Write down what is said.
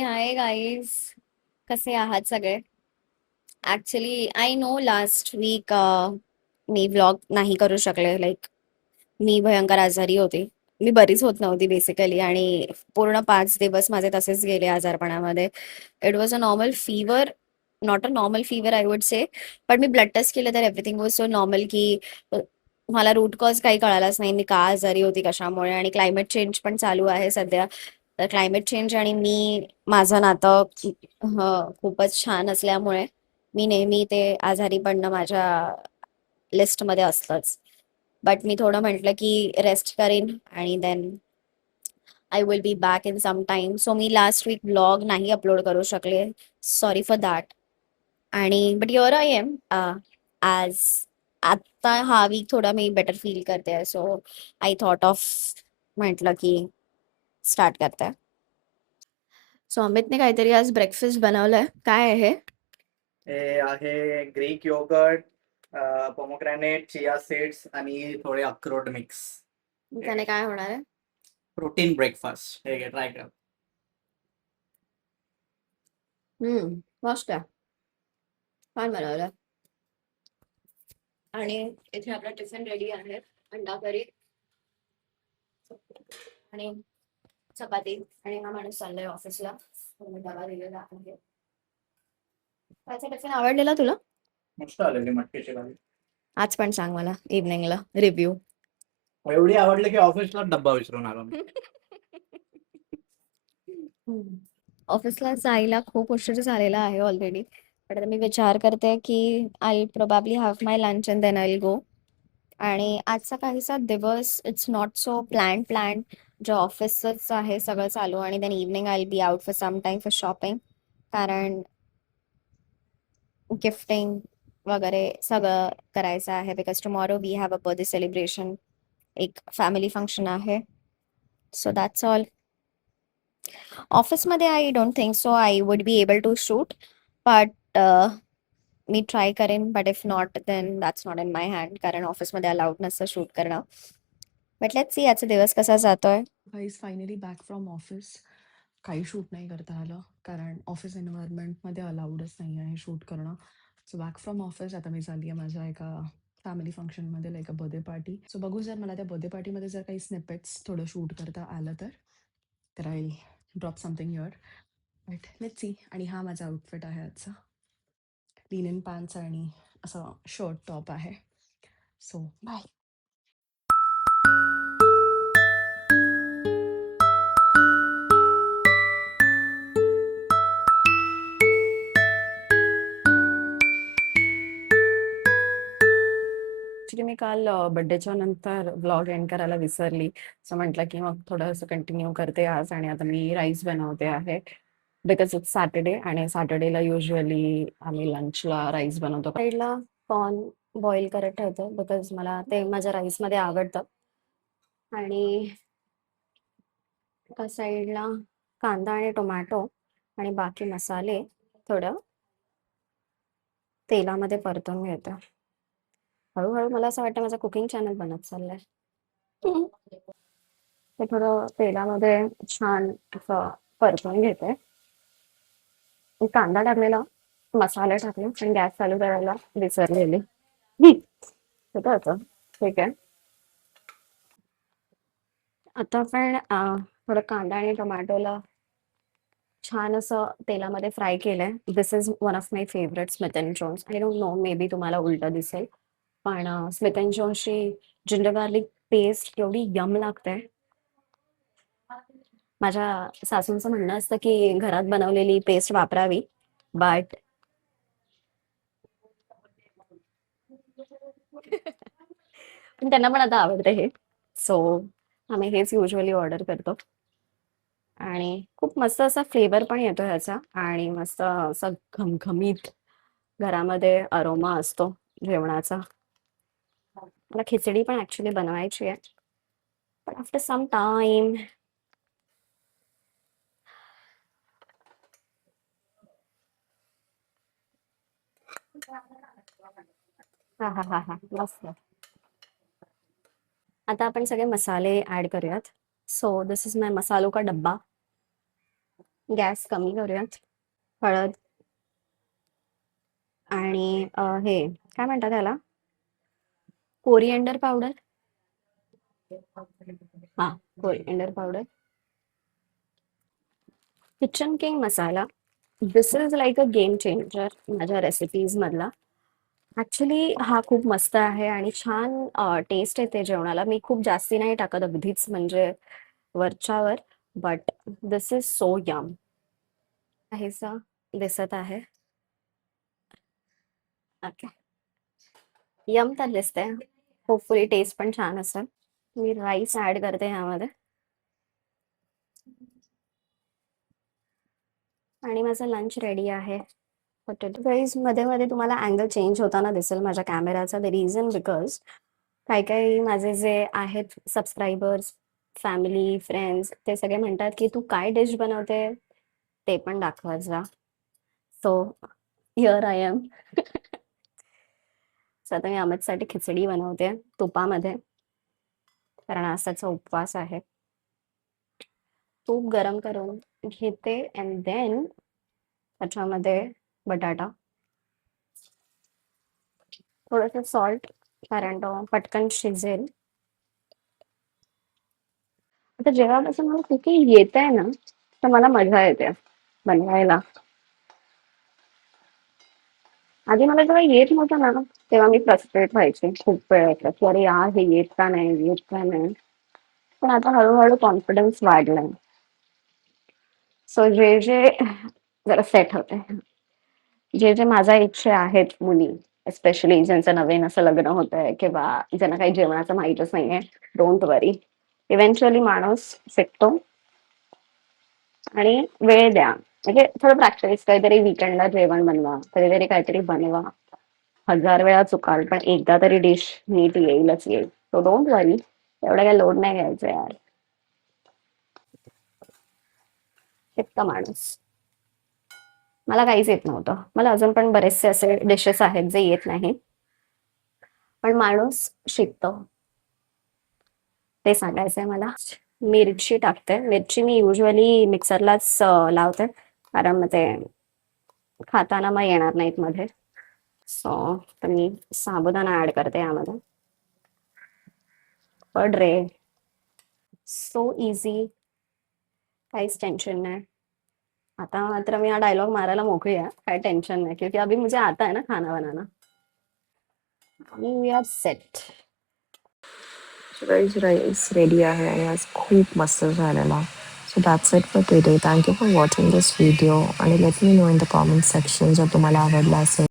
Hi guys, कसे आहात सगळे? Actually I know last week मी व्लॉग नाही करू शकले. लाईक मी भयंकर आजारी होते. मी बरीच होत नव्हती बेसिकली आणि पूर्ण 5 दिवस माझे तसेच गेले आजारपणामध्ये. It was a normal fever, not a normal fever I would say. पण मी ब्लड टेस्ट केलं तर एव्हरीथिंग वॉज सो नॉर्मल की अ, मला रूट कॉज काही कळालाच नाही, मी का आजारी होती कशामुळे. आणि क्लायमेट चेंज पण चालू आहे सध्या. तर क्लायमेट चेंज आणि माझं नातं खूपच छान असल्यामुळे मी नेहमी ते आजारी पडणं माझ्या लिस्टमध्ये असतंच. बट मी थोडं म्हटलं की रेस्ट करीन आणि then I will be back in some time. So मी लास्ट वीक ब्लॉग नाही अपलोड करू शकले. Sorry for that. आणि but your I am as आत्ता हा वीक थोडा मी बेटर फील करते आहे. सो आय थॉट ऑफ म्हटलं की स्टार्ट करते. सो अमितने काहीतरी आज ब्रेकफास्ट बनवलंय. काय आहे हे? हे आहे ग्रीक योगर्ट, पोमोग्रॅनेट, चिया सीड्स आणि थोडे अक्रोड मिक्स. त्याने काय होणार आहे? Protein breakfast. हे घे, ट्राय कर. मस्त आहे. छान बनवलं. आणि इथे आपला टिफिन रेडी आहे. अंडा करी आणि चपाती. आणि हा माणूस चाललाय ऑफिसला. डबा दिलेला आहे. त्याचा टिफिन आवडलेला तुला? मस्त आलेली मटकीची भाजी. आज पण सांग मला इव्हनिंगला रिव्ह्यू. एवढी आवडली की ऑफिसला डब्बा विसरून आलो मी. ऑफिसला जायला खूप उशीर झालेला आहे ऑलरेडी. पण आता मी विचार करते की I probably have my lunch and then I go. आणि आजचा काहीसा दिवस इट्स नॉट सो प्लॅन. जे ऑफिसच आहे सगळं चालू. आणि then evening I be out for some time for shopping. कारण गिफ्टिंग वगैरे सगळं करायचं आहे. Because tomorrow we have a birthday celebration. एक फॅमिली फंक्शन आहे. So that's all. ऑफिसमध्ये I don't think so I would be able to shoot. But मी try करेन. But if not then that's not in my hand. कारण ऑफिसमध्ये allowed नसतं shoot करणं. But let's see याचा दिवस कसा जातोय. Guys finally back from office. काही शूट नाही करता आलं कारण ऑफिस एन्व्हायरमेंटमध्ये अलाउडच नाही आहे शूट करणं. सो बॅक फ्रॉम ऑफिस आता मी चालली आहे माझ्या एका फॅमिली फंक्शनमध्ये, like a birthday party. So बघू जर मला त्या बर्थडे पार्टीमध्ये जर काही स्निपेट्स थोडं शूट करता आलं तर I drop something your. But let's see. आणि हा माझा आउटफिट आहे आजचा. लिनन पॅन्ट्स आणि असं शर्ट टॉप आहे. So bye. ॲक्च्युली मी काल बर्थडेच्या नंतर व्लॉग एंड करायला विसरली. सो म्हटलं की मग थोडंसं कंटिन्यू करते आज. आणि आता मी राईस बनवते आहे. बिकॉज इट्स सॅटर्डे आणि सॅटर्डेला युजली आम्ही लंचला राईस बनवतो. साईडला कॉर्न बॉईल करत ठेवते बिकॉज मला ते माझ्या राईसमध्ये आवडतं. आणि एका साईडला कांदा आणि टोमॅटो आणि बाकी मसाले थोडं तेलामध्ये परतून घेते. हळूहळू मला असं वाटतं माझं कुकिंग चॅनल बनत चाललंय. ते थोडं तेलामध्ये छान असं परतून घेते. कांदा टाकलेला, मसाले टाकले आणि गॅस चालू करायला विसरलेली. होतं होतं. ठीक आहे. आता आपण थोडं कांदा आणि टोमॅटोला छान असं तेलामध्ये फ्राय केलंय. This is one of my favourite Smith and Jones. I don't know, maybe तुम्हाला उलटं दिसेल. पण स्मिथ अँड जोन्सची जिंजर गार्लिक पेस्ट एवढी यम लागते. माझ्या सासूंचं म्हणणं असतं की घरात बनवलेली पेस्ट वापरावी. बट पण त्यांना पण आता आवडते हे. सो आम्ही हेच युजली ऑर्डर करतो. आणि खूप मस्त असा फ्लेवर पण येतो ह्याचा. आणि मस्त असा घमघमीत घरामध्ये अरोमा असतो जेवणाचा. मला खिचडी पण ऍक्च्युली बनवायची आहे. पण आफ्टर सम टाइम. हा हा हा हा मस्त. आता आपण सगळे मसाले ऍड करूयात. सो दिस इज माय मसालो का डब्बा. गॅस कमी करूयात. हळद आणि हे काय म्हणतात त्याला? Coriander powder. हां, coriander powder. Kitchen king masala. This is like a game changer माझ्या रेसिपीजमधला. ॲक्चुअली हा खूप मस्त आहे आणि छान टेस्ट येते जेवणाला. मी खूप जास्ती नाही टाकत, अगदीच म्हणजे वरच्यावर. But this is so yum. काहीसं दिसत आहे. ओके. यम तर दिसतंय. होपफुली टेस्ट पण छान असेल. मी राईस ॲड करते ह्यामध्ये. आणि माझं लंच रेडी आहे. पोटॅटो फ्राईज मध्ये-मध्ये तुम्हाला अँगल चेंज होताना दिसेल माझ्या कॅमेराचा. द रिझन बिकॉज काही-काही माझे जे आहेत सबस्क्रायबर्स, फॅमिली, फ्रेंड्स ते सगळे म्हणतात, की "तू काय डिश बनवते? ते पण दाखवत जा." So here I am. So आता मी अमितसाठी खिचडी बनवते तुपामध्ये. कारण आज त्याचा उपवास आहे. तूप गरम करून घेते अँड देन त्याच्यामध्ये बटाटा, थोडंसं सॉल्ट कारण तो पटकन शिजेल. आता जेव्हापासून मला कुकिंग येतंय ना, तर मला मजा येते बनवायला. आधी मला जेव्हा येत नव्हतं ना, तेव्हा मी फ्रस्ट्रेट व्हायचे खूप वेळेला, की "अरे यार, हे येत का नाही? येत का नाही?" पण आता हळू कॉन्फिडन्स वाढलाय. सो जे जरा सेट होते. जे माझ्या एजचे आहेत मुली, स्पेशली ज्यांचं नवीन असं लग्न होतंय किंवा ज्यांना काही जेवणाचं माहीतच नाहीये, डोंट वरी. इव्हेंच्युअली माणूस शिकतो आणि वेळ द्या. म्हणजे थोडं प्रॅक्टिस, काहीतरी वीकेंडला जेवण बनवा, कधीतरी काहीतरी बनवा. 1000 वेळा चुकाल, पण एकदा तरी डिश नीट येईलच येईल. सो डोंट वरी. एवढा काही लोड नाही घ्यायचा यार. शिकतो माणूस. मला काहीच येत नव्हतं. मला अजून पण बरेचसे असे डिशेस आहेत जे येत नाहीत. पण माणूस शिकतो. ते सांगायचंय मला. मिरची टाकते. मिरची मी युजुअली मिक्सरलाच लावते. कारण मग ते खाताना मग येणार नाहीत मध्ये. सो तर मी साबुदाणा ॲड करते यामध्ये. पड रे. So easy. काहीच टेन्शन नाही. आता मात्र मी हा डायलॉग मारायला मोकळी आहे. काही टेन्शन नाही. क्योंकि अभी मुझे आता है ना खाना बनाना. We are set. Veg rice ready आहे आणि आज खूप मस्त झालेला. So that's it for today. Thank you for watching this video आणि let me know in the comment section जर तुम्हाला आवडला असेल.